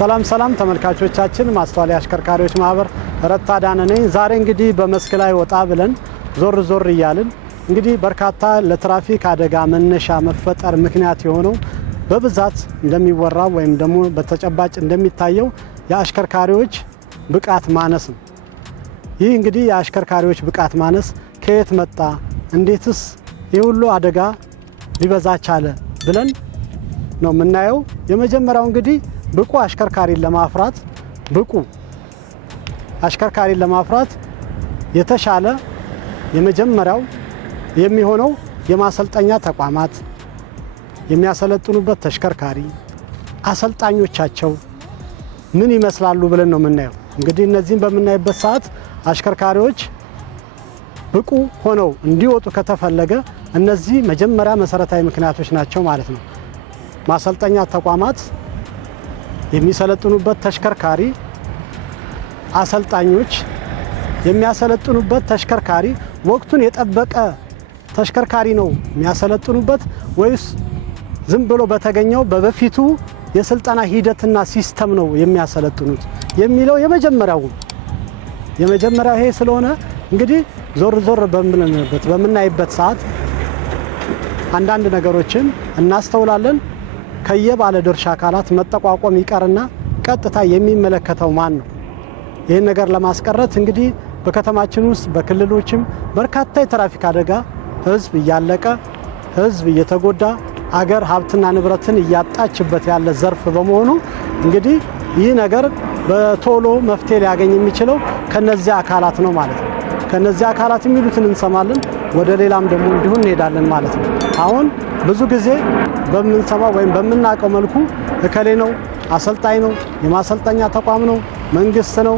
ሰላም ተመልካቾቻችን ማስተዋል አሽከርካሪዎች ማህበር ረታ ዳነ ነኝ። ዛሬ እንግዲህ በመስክ ላይ ወጣ ብለን ዞር እያልን እንግዲህ በርካታ ለትራፊክ አደጋ መነሻ መፈጠር ምክንያት የሆነው በብዛት እንደሚወራው ወይም ደግሞ በተጨባጭ እንደሚታየው የአሽከርካሪዎች ብቃት ማነስ ነው። ይህ እንግዲህ የአሽከርካሪዎች ብቃት ማነስ ከየት መጣ፣ እንዴትስ ይህ ሁሉ አደጋ ሊበዛ ቻለ ብለን ነው የምናየው። የመጀመሪያው እንግዲህ ብቁ አሽከርካሪን ለማፍራት የተሻለ የመጀመሪያው የሚሆነው የማሰልጠኛ ተቋማት የሚያሰለጥኑበት ተሽከርካሪ አሰልጣኞቻቸው ምን ይመስላሉ ብለን ነው የምናየው። እንግዲህ እነዚህን በምናይበት ሰዓት አሽከርካሪዎች ብቁ ሆነው እንዲወጡ ከተፈለገ እነዚህ መጀመሪያ መሰረታዊ ምክንያቶች ናቸው ማለት ነው። ማሰልጠኛ ተቋማት የሚሰለጥኑበት ተሽከርካሪ፣ አሰልጣኞች የሚያሰለጥኑበት ተሽከርካሪ ወቅቱን የጠበቀ ተሽከርካሪ ነው የሚያሰለጥኑበት ወይስ ዝም ብሎ በተገኘው በበፊቱ የስልጠና ሂደትና ሲስተም ነው የሚያሰለጥኑት የሚለው የመጀመሪያው ይሄ ስለሆነ እንግዲህ ዞር በምናይበት ሰዓት አንዳንድ ነገሮችን እናስተውላለን። ከየባለ ድርሻ አካላት መጠቋቆም ይቀርና ቀጥታ የሚመለከተው ማን ነው? ይህን ነገር ለማስቀረት እንግዲህ በከተማችን ውስጥ በክልሎችም በርካታ የትራፊክ አደጋ ህዝብ እያለቀ ህዝብ እየተጎዳ አገር ሀብትና ንብረትን እያጣችበት ያለ ዘርፍ በመሆኑ እንግዲህ ይህ ነገር በቶሎ መፍትሄ ሊያገኝ የሚችለው ከነዚህ አካላት ነው ማለት ነው። ከነዚህ አካላት የሚሉትን እንሰማለን፣ ወደ ሌላም ደግሞ እንዲሁ እንሄዳለን ማለት ነው። አሁን ብዙ ጊዜ በምንሰማው ወይም በምናውቀው መልኩ እከሌ ነው፣ አሰልጣኝ ነው፣ የማሰልጠኛ ተቋም ነው፣ መንግስት ነው፣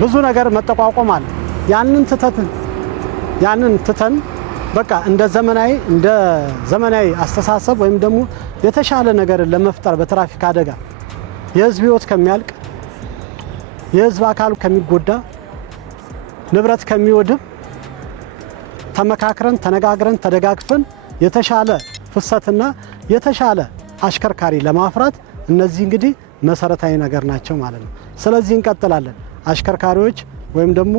ብዙ ነገር መጠቋቆም አለ። ያንን ትተን በቃ እንደ ዘመናዊ አስተሳሰብ ወይም ደግሞ የተሻለ ነገር ለመፍጠር በትራፊክ አደጋ የህዝብ ህይወት ከሚያልቅ፣ የህዝብ አካል ከሚጎዳ፣ ንብረት ከሚወድም ተመካክረን ተነጋግረን ተደጋግፈን የተሻለ ፍሰትና የተሻለ አሽከርካሪ ለማፍራት እነዚህ እንግዲህ መሰረታዊ ነገር ናቸው ማለት ነው። ስለዚህ እንቀጥላለን። አሽከርካሪዎች ወይም ደግሞ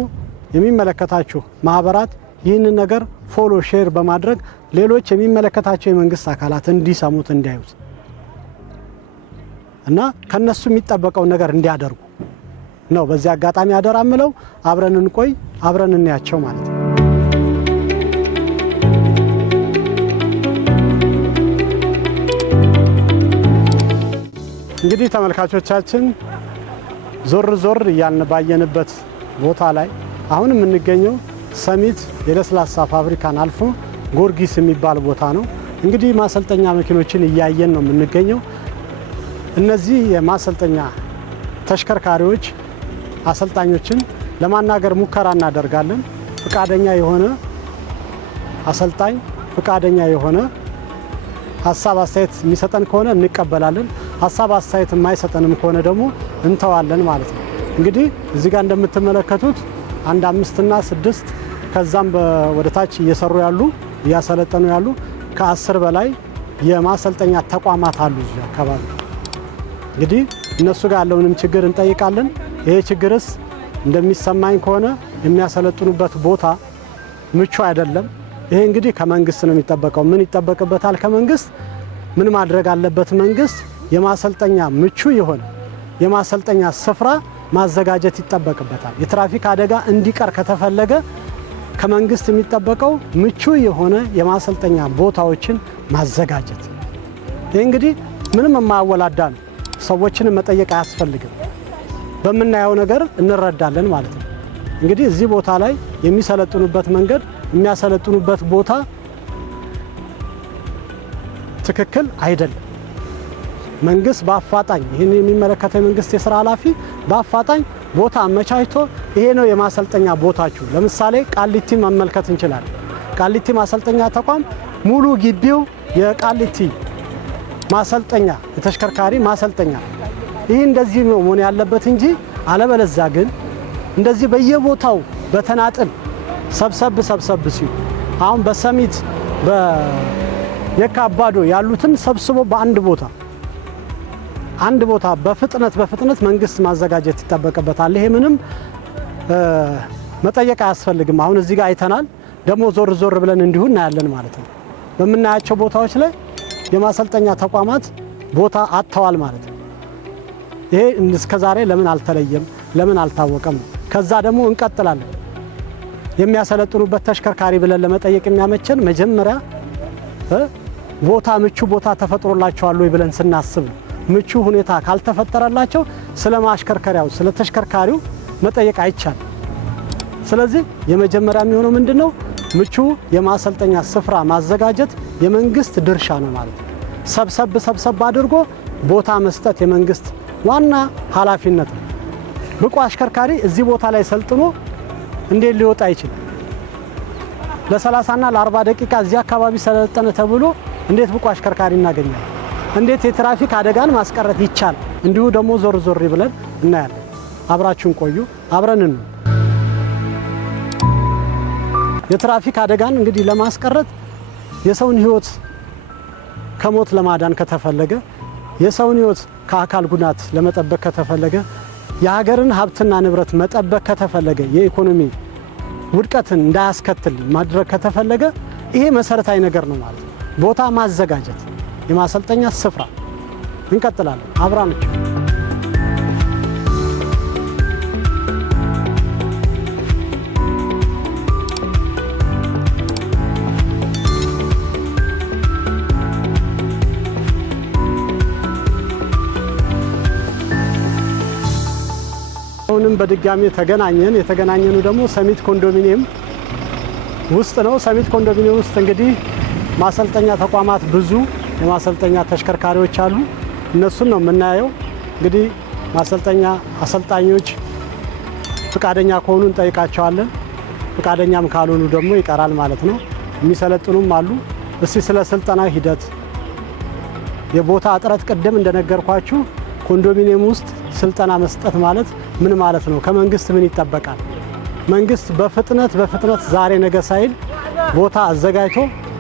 የሚመለከታችሁ ማህበራት ይህንን ነገር ፎሎ ሼር በማድረግ ሌሎች የሚመለከታቸው የመንግስት አካላት እንዲሰሙት እንዲያዩት እና ከነሱ የሚጠበቀውን ነገር እንዲያደርጉ ነው። በዚህ አጋጣሚ አደራ ምለው አብረን እንቆይ፣ አብረን እንያቸው ማለት ነው። እንግዲህ ተመልካቾቻችን ዞር እያልን ባየንበት ቦታ ላይ አሁን የምንገኘው ሰሚት የለስላሳ ፋብሪካን አልፎ ጊዮርጊስ የሚባል ቦታ ነው። እንግዲህ ማሰልጠኛ መኪኖችን እያየን ነው የምንገኘው። እነዚህ የማሰልጠኛ ተሽከርካሪዎች አሰልጣኞችን ለማናገር ሙከራ እናደርጋለን። ፍቃደኛ የሆነ አሰልጣኝ፣ ፍቃደኛ የሆነ ሀሳብ አስተያየት የሚሰጠን ከሆነ እንቀበላለን። ሀሳብ አስተያየት የማይሰጠንም ከሆነ ደግሞ እንተዋለን ማለት ነው። እንግዲህ እዚህ ጋር እንደምትመለከቱት 1፣ 5 እና 6 ከዛም ወደ ታች እያሰለጠኑ ያሉ ከ10 በላይ የማሰልጠኛ ተቋማት አሉ እዚህ አካባቢ። እንግዲህ እነሱ ጋር ያለውንም ችግር እንጠይቃለን። ይሄ ችግርስ እንደሚሰማኝ ከሆነ የሚያሰለጥኑበት ቦታ ምቹ አይደለም። ይሄ እንግዲህ ከመንግስት ነው የሚጠበቀው። ምን ይጠበቅበታል? ከመንግስት ምን ማድረግ አለበት? መንግስት የማሰልጠኛ ምቹ የሆነ የማሰልጠኛ ስፍራ ማዘጋጀት ይጠበቅበታል። የትራፊክ አደጋ እንዲቀር ከተፈለገ ከመንግስት የሚጠበቀው ምቹ የሆነ የማሰልጠኛ ቦታዎችን ማዘጋጀት። ይህ እንግዲህ ምንም የማያወላዳ ነው። ሰዎችን መጠየቅ አያስፈልግም። በምናየው ነገር እንረዳለን ማለት ነው። እንግዲህ እዚህ ቦታ ላይ የሚሰለጥኑበት መንገድ፣ የሚያሰለጥኑበት ቦታ ትክክል አይደለም። መንግስት በአፋጣኝ ይህን የሚመለከተው የመንግስት የስራ ኃላፊ በአፋጣኝ ቦታ አመቻችቶ ይሄ ነው የማሰልጠኛ ቦታችሁ። ለምሳሌ ቃሊቲ መመልከት እንችላለን። ቃሊቲ ማሰልጠኛ ተቋም ሙሉ ግቢው የቃሊቲ ማሰልጠኛ የተሽከርካሪ ማሰልጠኛ። ይህ እንደዚህ ነው መሆን ያለበት እንጂ አለበለዚያ ግን እንደዚህ በየቦታው በተናጥል ሰብሰብ ሲሉ አሁን በሰሚት በየካባዶ ያሉትን ሰብስቦ በአንድ ቦታ አንድ ቦታ በፍጥነት መንግስት ማዘጋጀት ይጠበቅበታል። ይሄ ምንም መጠየቅ አያስፈልግም። አሁን እዚህ ጋር አይተናል። ደግሞ ዞር ብለን እንዲሁ እናያለን ማለት ነው። በመናያቸው ቦታዎች ላይ የማሰልጠኛ ተቋማት ቦታ አጥተዋል ማለት ነው። ይሄ እስከዛሬ ለምን አልተለየም? ለምን አልታወቀም? ከዛ ደግሞ እንቀጥላለን። የሚያሰለጥኑበት ተሽከርካሪ ብለን ለመጠየቅ የሚያመቸን መጀመሪያ ምቹ ቦታ ተፈጥሮላቸዋል ወይ ብለን ስናስብ ነው። ምቹ ሁኔታ ካልተፈጠረላቸው ስለ ማሽከርከሪያው ስለ ተሽከርካሪው መጠየቅ አይቻልም። ስለዚህ የመጀመሪያ የሚሆነው ምንድነው? ምቹ የማሰልጠኛ ስፍራ ማዘጋጀት የመንግስት ድርሻ ነው ማለት ነው። ሰብሰብ አድርጎ ቦታ መስጠት የመንግስት ዋና ኃላፊነት ነው። ብቁ አሽከርካሪ እዚህ ቦታ ላይ ሰልጥኖ እንዴት ሊወጣ ይችላል? ለ30 እና ለ40 ደቂቃ እዚህ አካባቢ ሰለጠነ ተብሎ እንዴት ብቁ አሽከርካሪ እናገኛለን? እንዴት የትራፊክ አደጋን ማስቀረት ይቻላል? እንዲሁ ደግሞ ዞር ብለን እናያለን። አብራችሁን ቆዩ፣ አብረን እንኑ። የትራፊክ አደጋን እንግዲህ ለማስቀረት የሰውን ህይወት ከሞት ለማዳን ከተፈለገ፣ የሰውን ህይወት ከአካል ጉዳት ለመጠበቅ ከተፈለገ፣ የሀገርን ሀብትና ንብረት መጠበቅ ከተፈለገ፣ የኢኮኖሚ ውድቀትን እንዳያስከትል ማድረግ ከተፈለገ ይሄ መሰረታዊ ነገር ነው ማለት ነው። ቦታ ማዘጋጀት፣ የማሰልጠኛ ስፍራ። እንቀጥላለን አብራኖች። አሁንም በድጋሚ ተገናኘን። የተገናኘኑ ደግሞ ሰሚት ኮንዶሚኒየም ውስጥ ነው። ሰሚት ኮንዶሚኒየም ውስጥ እንግዲህ ማሰልጠኛ ተቋማት ብዙ የማሰልጠኛ ተሽከርካሪዎች አሉ። እነሱን ነው የምናየው። እንግዲህ ማሰልጠኛ አሰልጣኞች ፍቃደኛ ከሆኑ እንጠይቃቸዋለን። ፍቃደኛም ካልሆኑ ደግሞ ይቀራል ማለት ነው። የሚሰለጥኑም አሉ። እስቲ ስለ ስልጠና ሂደት፣ የቦታ እጥረት ቅድም እንደነገርኳችሁ ኮንዶሚኒየም ውስጥ ስልጠና መስጠት ማለት ምን ማለት ነው? ከመንግስት ምን ይጠበቃል? መንግስት በፍጥነት ዛሬ ነገ ሳይል ቦታ አዘጋጅቶ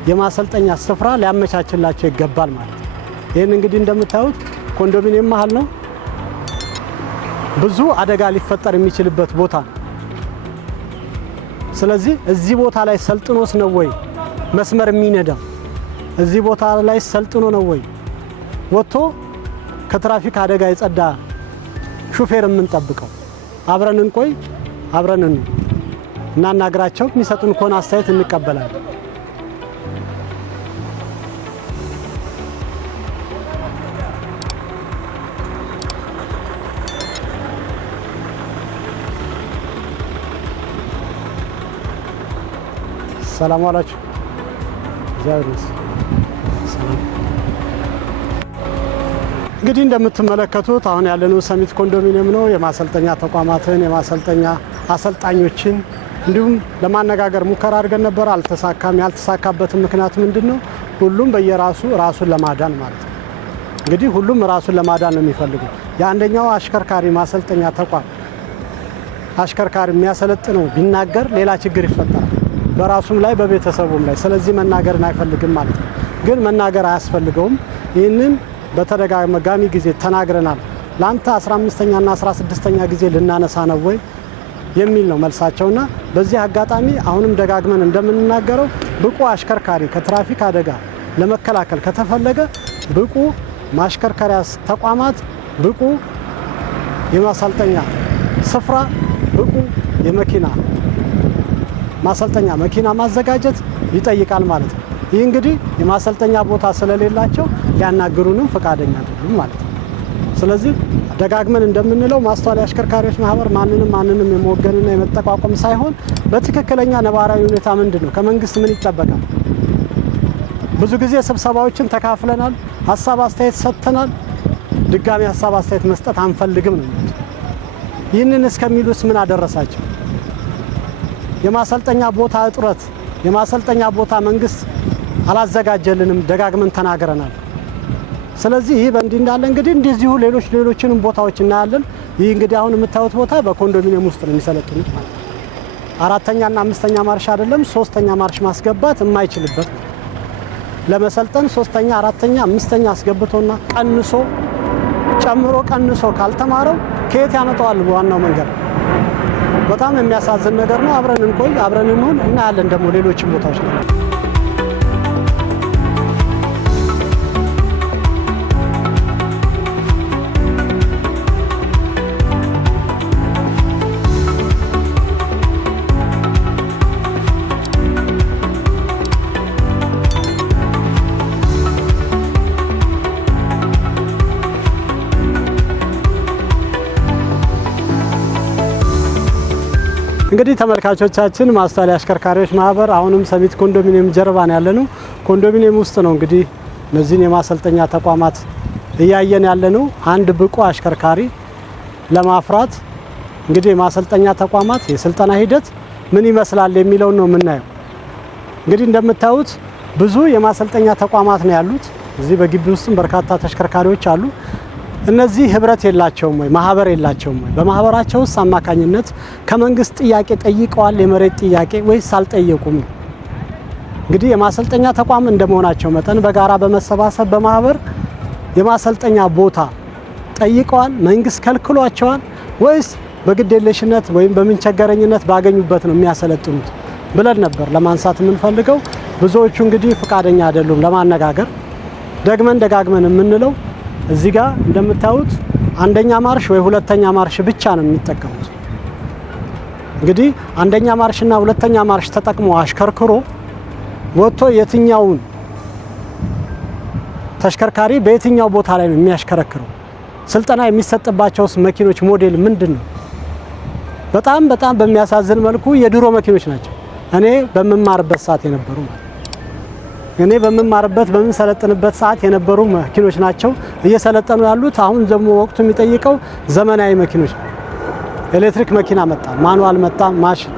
የማሰልጠኛ ስፍራ ሊያመቻችላቸው ይገባል ማለት ነው። ይህን እንግዲህ እንደምታዩት ኮንዶሚኒየም መሀል ነው። ብዙ አደጋ ሊፈጠር የሚችልበት ቦታ ነው። ስለዚህ እዚህ ቦታ ላይ ሰልጥኖስ ነው ወይ መስመር የሚነዳው? እዚህ ቦታ ላይ ሰልጥኖ ነው ወይ ወጥቶ ከትራፊክ አደጋ የጸዳ ሹፌር የምንጠብቀው? አብረን እንቆይ፣ አብረን እናናግራቸው። የሚሰጡን ከሆነ አስተያየት እንቀበላለን። ሰላም ዋላችሁ። እንግዲህ እንደምትመለከቱት አሁን ያለነው ሰሚት ኮንዶሚኒየም ነው። የማሰልጠኛ ተቋማትን የማሰልጠኛ አሰልጣኞችን እንዲሁም ለማነጋገር ሙከራ አድርገን ነበር፣ አልተሳካም። ያልተሳካበትን ምክንያት ምንድነው? ሁሉም በየራሱ ራሱን ለማዳን ማለት ነው። እንግዲህ ሁሉም ራሱን ለማዳን ነው የሚፈልገው። የአንደኛው አሽከርካሪ ማሰልጠኛ ተቋም አሽከርካሪ የሚያሰለጥነው ቢናገር ሌላ ችግር ይፈጠራል፣ በራሱም ላይ በቤተሰቡም ላይ። ስለዚህ መናገርን አይፈልግም ማለት ነው። ግን መናገር አያስፈልገውም። ይህንን በተደጋጋሚ ጊዜ ተናግረናል። ለአንተ 15ኛና 16ኛ ጊዜ ልናነሳ ነው ወይ የሚል ነው መልሳቸውና በዚህ አጋጣሚ አሁንም ደጋግመን እንደምንናገረው ብቁ አሽከርካሪ ከትራፊክ አደጋ ለመከላከል ከተፈለገ ብቁ ማሽከርከሪያ ተቋማት፣ ብቁ የማሰልጠኛ ስፍራ፣ ብቁ የመኪና ማሰልጠኛ መኪና ማዘጋጀት ይጠይቃል ማለት ነው። ይህ እንግዲህ የማሰልጠኛ ቦታ ስለሌላቸው ሊያናግሩንም ፈቃደኛ አይደሉም ማለት ነው። ስለዚህ ደጋግመን እንደምንለው ማስተዋል አሽከርካሪዎች ማህበር ማንንም የመወገንና የመጠቋቋም ሳይሆን በትክክለኛ ነባራዊ ሁኔታ ምንድነው ከመንግስት ምን ይጠበቃል? ብዙ ጊዜ ስብሰባዎችን ተካፍለናል፣ ሀሳብ አስተያየት ሰጥተናል። ድጋሚ ሀሳብ አስተያየት መስጠት አንፈልግም ነው። ይህንን እስከሚሉስ ምን አደረሳቸው? የማሰልጠኛ ቦታ እጥረት፣ የማሰልጠኛ ቦታ መንግስት አላዘጋጀልንም፣ ደጋግመን ተናግረናል። ስለዚህ ይህ በእንዲህ እንዳለ እንግዲህ እንደዚሁ ሌሎችንም ቦታዎች እናያለን። ይህ እንግዲህ አሁን የምታዩት ቦታ በኮንዶሚኒየም ውስጥ ነው የሚሰለጥኑት ማለት ነው። 4ኛና 5ኛ ማርሽ አይደለም 3ኛ ማርሽ ማስገባት የማይችልበት ለመሰልጠን 3ኛ፣ 4ኛ፣ 5ኛ አስገብቶና ቀንሶ ጨምሮ ቀንሶ ካልተማረው ከየት ያመጣዋል? ዋናው መንገድ በጣም የሚያሳዝን ነገር ነው። አብረን እንቆይ፣ አብረን እንሁን እና ያለን ደግሞ ሌሎችም ቦታዎች ላይ እንግዲህ ተመልካቾቻችን ማስተዋል አሽከርካሪዎች ማህበር አሁንም ሰሚት ኮንዶሚኒየም ጀርባ ነው ያለነው። ኮንዶሚኒየም ውስጥ ነው እንግዲህ እነዚህን የማሰልጠኛ ተቋማት እያየን ያለነው። አንድ ብቁ አሽከርካሪ ለማፍራት እንግዲህ የማሰልጠኛ ተቋማት የስልጠና ሂደት ምን ይመስላል የሚለው ነው የምናየው። እንግዲህ እንደምታዩት ብዙ የማሰልጠኛ ተቋማት ነው ያሉት። እዚህ በግቢ ውስጥም በርካታ ተሽከርካሪዎች አሉ። እነዚህ ህብረት የላቸውም ወይ? ማህበር የላቸውም ወይ? በማህበራቸው ውስጥ አማካኝነት ከመንግስት ጥያቄ ጠይቀዋል? የመሬት ጥያቄ ወይስ አልጠየቁም? እንግዲህ የማሰልጠኛ ተቋም እንደመሆናቸው መጠን በጋራ በመሰባሰብ በማህበር የማሰልጠኛ ቦታ ጠይቀዋል? መንግስት ከልክሏቸዋል? ወይስ በግዴለሽነት ወይም በምንቸገረኝነት ባገኙበት ነው የሚያሰለጥኑት ብለን ነበር ለማንሳት የምንፈልገው። ብዙዎቹ እንግዲህ ፍቃደኛ አይደሉም ለማነጋገር። ደግመን ደጋግመን የምንለው እዚህ ጋር እንደምታዩት አንደኛ ማርሽ ወይ ሁለተኛ ማርሽ ብቻ ነው የሚጠቀሙት። እንግዲህ አንደኛ ማርሽና ሁለተኛ ማርሽ ተጠቅሞ አሽከርክሮ ወጥቶ የትኛውን ተሽከርካሪ በየትኛው ቦታ ላይ ነው የሚያሽከረክረው? ስልጠና የሚሰጥባቸውስ መኪኖች ሞዴል ምንድነው? በጣም በሚያሳዝን መልኩ የድሮ መኪኖች ናቸው። እኔ በመማርበት ሰዓት የነበሩ ማለት እኔ በምንሰለጥንበት ሰዓት የነበሩ መኪኖች ናቸው እየሰለጠኑ ያሉት። አሁን ደግሞ ወቅቱ የሚጠይቀው ዘመናዊ መኪኖች ነው። ኤሌክትሪክ መኪና መጣ፣ ማኑዋል መጣ፣ ማሽን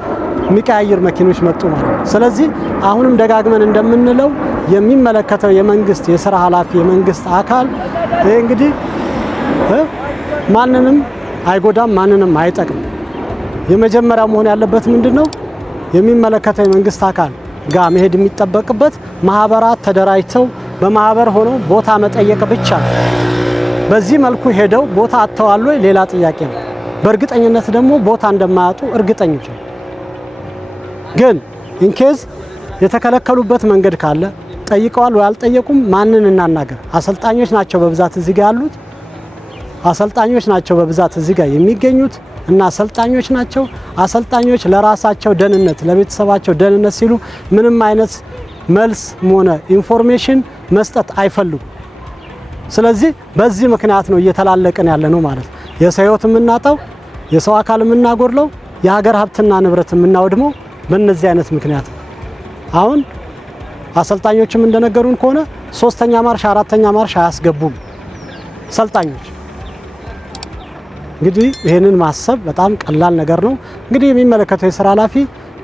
የሚቀያየር መኪኖች መጡ ማለት ነው። ስለዚህ አሁንም ደጋግመን እንደምንለው የሚመለከተው የመንግስት የሥራ ኃላፊ የመንግስት አካል ይሄ እንግዲህ ማንንም አይጎዳም፣ ማንንም አይጠቅም። የመጀመሪያው መሆን ያለበት ምንድነው? የሚመለከተው የመንግስት አካል ጋር መሄድ የሚጠበቅበት ማህበራት ተደራጅተው በማህበር ሆነው ቦታ መጠየቅ ብቻ ነው። በዚህ መልኩ ሄደው ቦታ አጥተዋል ወይ ሌላ ጥያቄ ነው። በእርግጠኝነት ደግሞ ቦታ እንደማያጡ እርግጠኞች ነው። ግን ኢንኬዝ የተከለከሉበት መንገድ ካለ ጠይቀዋል ወይ አልጠየቁም፣ ማንን እናናገር? አሰልጣኞች ናቸው በብዛት እዚህ ጋር ያሉት። አሰልጣኞች ናቸው በብዛት እዚህ ጋር የሚገኙት እና አሰልጣኞች ናቸው። አሰልጣኞች ለራሳቸው ደህንነት ለቤተሰባቸው ደህንነት ሲሉ ምንም አይነት መልስ ሆነ ኢንፎርሜሽን መስጠት አይፈልጉም። ስለዚህ በዚህ ምክንያት ነው እየተላለቀን ያለ ነው ማለት ነው። የሰው ህይወት የምናጣው፣ የሰው አካል የምናጎድለው፣ የሀገር ሀብትና ንብረት የምናወድመው በእነዚህ አይነት ምክንያት ነው። አሁን አሰልጣኞችም እንደነገሩን ከሆነ ሶስተኛ ማርሽ አራተኛ ማርሽ አያስገቡም ሰልጣኞች። እንግዲህ ይሄንን ማሰብ በጣም ቀላል ነገር ነው። እንግዲህ የሚመለከተው የሥራ ኃላፊ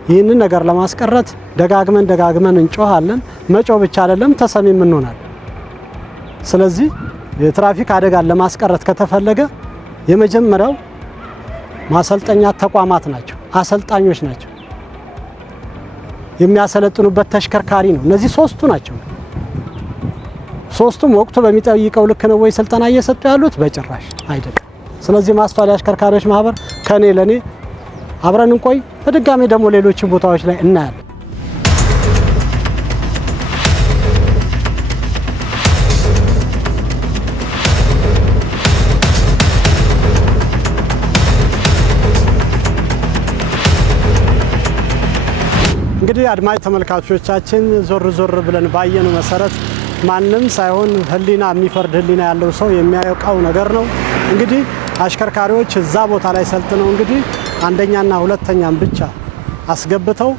ይህንን ነገር ለማስቀረት ደጋግመን እንጮሃለን። መጮህ ብቻ አይደለም ተሰሚም እንሆናለን። ስለዚህ የትራፊክ አደጋን ለማስቀረት ከተፈለገ የመጀመሪያው ማሰልጠኛ ተቋማት ናቸው፣ አሰልጣኞች ናቸው፣ የሚያሰለጥኑበት ተሽከርካሪ ነው። እነዚህ ሶስቱ ናቸው። ሶስቱም ወቅቱ በሚጠይቀው ልክ ነው ወይ ስልጠና እየሰጡ ያሉት? በጭራሽ አይደለም። ስለዚህ ማስተዋል አሽከርካሪዎች ማህበር ከኔ ለኔ አብረን እንቆይ። በድጋሚ ደግሞ ሌሎችን ቦታዎች ላይ እናያለን። እንግዲህ አድማጭ ተመልካቾቻችን ዞር ብለን ባየነው መሰረት ማንም ሳይሆን ህሊና የሚፈርድ ህሊና ያለው ሰው የሚያውቀው ነገር ነው። እንግዲህ አሽከርካሪዎች እዛ ቦታ ላይ ሰልጥነው እንግዲህ አንደኛና ሁለተኛም ብቻ አስገብተው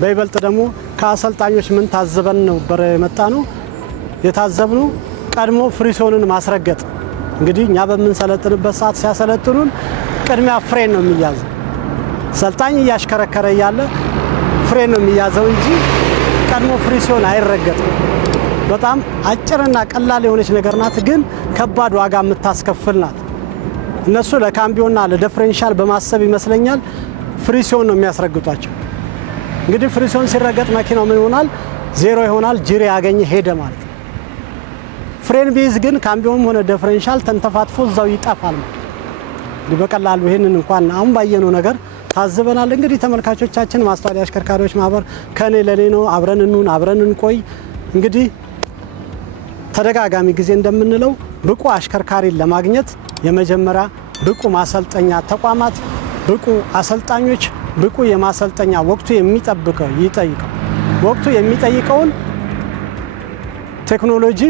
በይበልጥ ደግሞ ከአሰልጣኞች ምን ታዘበን ነበር የመጣ ነው የታዘብነው ቀድሞ ፍሪሶንን ማስረገጥ። እንግዲህ እኛ በምንሰለጥንበት ሰዓት ሲያሰለጥኑን ቅድሚያ ፍሬን ነው የሚያዘው። ሰልጣኝ እያሽከረከረ ያለ ፍሬን ነው የሚያዘው እንጂ ቀድሞ ፍሪሶን አይረገጥም። በጣም አጭርና ቀላል የሆነች ነገር ናት፣ ግን ከባድ ዋጋ የምታስከፍል ናት። እነሱ ለካምቢዮና ለዲፈረንሻል በማሰብ ይመስለኛል ፍሪሶን ነው የሚያስረግጧቸው። እንግዲህ ፍሪሶን ሲረገጥ መኪናው ምን ይሆናል? ዜሮ ይሆናል። ጂር ያገኘ ሄደ ማለት ነው። ፍሬን ቢይዝ ግን ካምቢዮም ሆነ ዲፈረንሻል ተንተፋትፎ እዛው ይጠፋል። እንግዲህ በቀላሉ ይሄንን እንኳን አሁን ባየነው ነገር ታዝበናል። እንግዲህ ተመልካቾቻችን ማስተዋል አሽከርካሪዎች ማህበር ከኔ ለኔ ነው። አብረን እንሁን፣ አብረን እንቆይ። እንግዲህ ተደጋጋሚ ጊዜ እንደምንለው ብቁ አሽከርካሪን ለማግኘት የመጀመሪያ ብቁ ማሰልጠኛ ተቋማት፣ ብቁ አሰልጣኞች፣ ብቁ የማሰልጠኛ ወቅቱ ወቅቱ የሚጠይቀውን ቴክኖሎጂ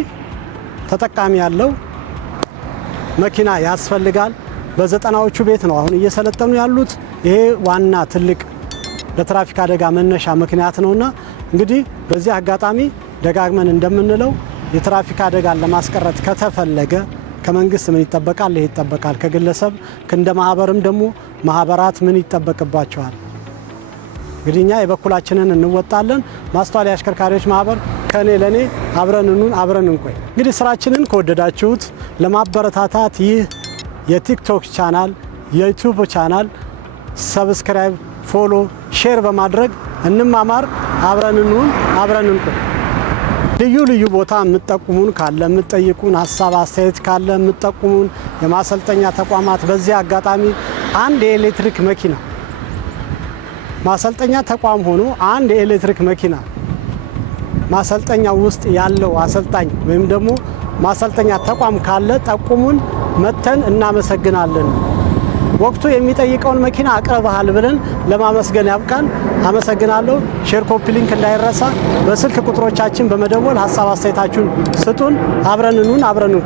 ተጠቃሚ ያለው መኪና ያስፈልጋል። በዘጠናዎቹ ቤት ነው አሁን እየሰለጠኑ ያሉት። ይሄ ዋና ትልቅ ለትራፊክ አደጋ መነሻ ምክንያት ነውና እንግዲህ በዚህ አጋጣሚ ደጋግመን እንደምንለው የትራፊክ አደጋን ለማስቀረት ከተፈለገ ከመንግስት ምን ይጠበቃል? ይሄ ይጠበቃል። ከግለሰብ እንደ ማህበርም ደግሞ ማህበራት ምን ይጠበቅባቸዋል? እንግዲህ እኛ የበኩላችንን እንወጣለን። ማስተዋል አሽከርካሪዎች ማህበር ከኔ ለኔ አብረን እንሁን፣ አብረን እንቆይ። እንግዲህ ስራችንን ከወደዳችሁት ለማበረታታት ይህ የቲክቶክ ቻናል፣ የዩቲዩብ ቻናል ሰብስክራይብ፣ ፎሎ፣ ሼር በማድረግ እንማማር። አብረን እንሁን፣ አብረን እንቆይ። ልዩ ልዩ ቦታ የምትጠቁሙን ካለ የምትጠይቁን ሀሳብ አስተያየት ካለ የምትጠቁሙን የማሰልጠኛ ተቋማት በዚህ አጋጣሚ አንድ የኤሌክትሪክ መኪና ማሰልጠኛ ተቋም ሆኖ አንድ የኤሌክትሪክ መኪና ማሰልጠኛ ውስጥ ያለው አሰልጣኝ ወይም ደግሞ ማሰልጠኛ ተቋም ካለ ጠቁሙን፣ መተን እናመሰግናለን። ወቅቱ የሚጠይቀውን መኪና አቅርበሃል ብለን ለማመስገን ያብቃን። አመሰግናለሁ። ሼር ኮፒ ሊንክ እንዳይረሳ። በስልክ ቁጥሮቻችን በመደወል ሀሳብ አስተያየታችሁን ስጡን። አብረን እንሁን፣ አብረን